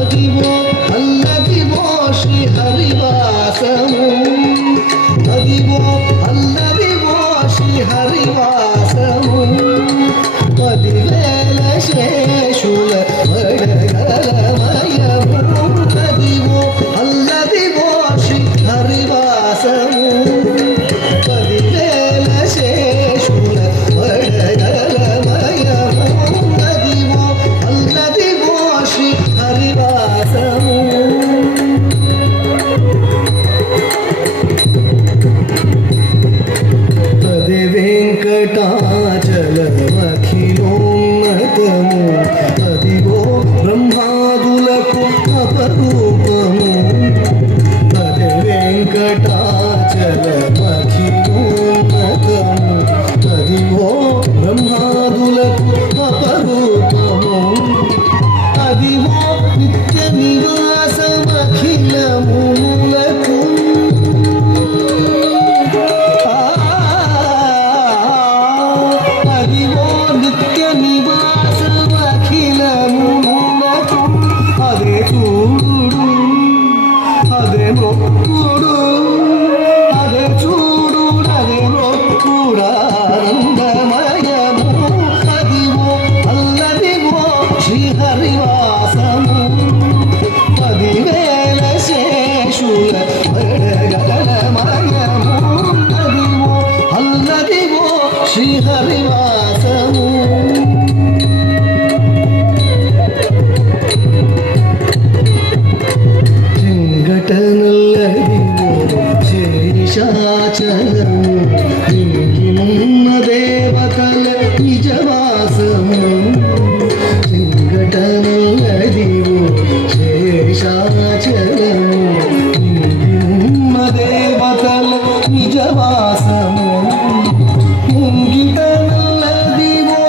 అదివో అల్లదివో శ్రీ హరివాసము అదివో అల్లదివో శ్రీ హరివాసము 10,000 శేషుల వడగలమయము అదివో అల్లదివో శ్రీ హరివాసము 10,000 శేషుల వడగలమయము అదివో అల్లదివో శ్రీ హరివాసము అదే వెంకటాచలమఖిలోన్నతము అదిగో బ్రహ్మాదులకు అపరూపము అదే వెంకటాచలమఖిలోన్నతము అదిగో బ్రహ్మాదులకు అపరూపము అదిగో నిత్య నివాసమఖిలములకు అదిగో నిత్య నివాసమఖిలములకు అదే చూడు అదే మొక్కుడు అదే చూడు అదే మొక్కుడానందమయము అదిగో అల్లదిగో శ్రీహరివాసము 10,000 శేషుల వడగలమయము అదిగో అల్లదిగో శ్రీహరివాసము చెంగటనల్లదిగో శేషాచలము ఇంగినున్న దేవతల నిజవాసము చెంగటనల్లదిగో శేషాచలము ఇంగినున్న దేవతల నిజవాసము ఇంగిటనల్లదిగో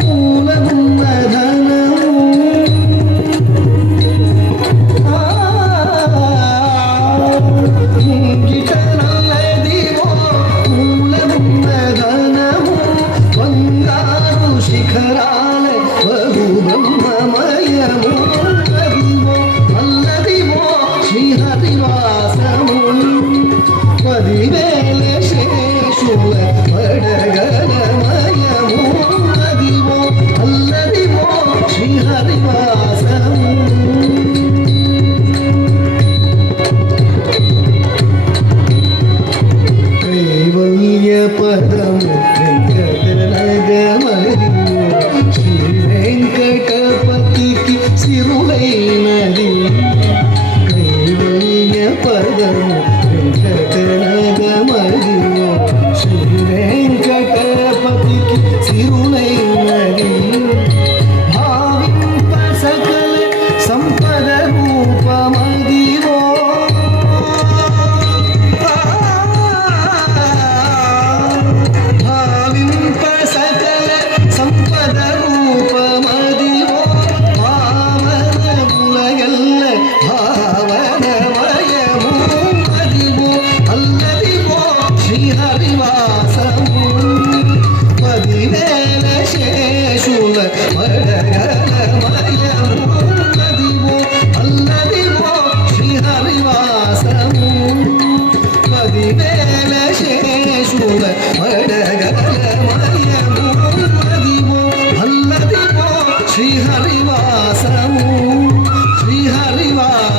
మూలమున్న ధనము ఇంగిటనల్లదిగో మూలమున్న ధనము బంగారు శిఖరాల బహు బ్రహ్మమయము అదిగో అల్లదిగో శ్రీహరివాసము 10,000 శేషుల వడగలమయము అదిగో అల్లదిగో శ్రీహరివాసము కైవల్య పదము వెంకటనగమదిగో శ్రీ వెంకటపతికి సిరులైనది కైవల్య పదము వెంకటనగమదిగో శ్రీ వెంకటపతికి సిరులైనది భావింప సకల సంపద రూపమదిగో భావింప సకల సంపద రూపమదిగో భావనములగల్ల భావనమయము అదిగో అల్లదిగో శ్రీహరివాసము 10,000 శేషుల వడగలమయము అదిగో అల్లదిగో శ్రీహరివాసము 10,000 శేషుల వడగలమయము అదిగో అల్లదిగో శ్రీహరివాసము శ్రీహరివాసము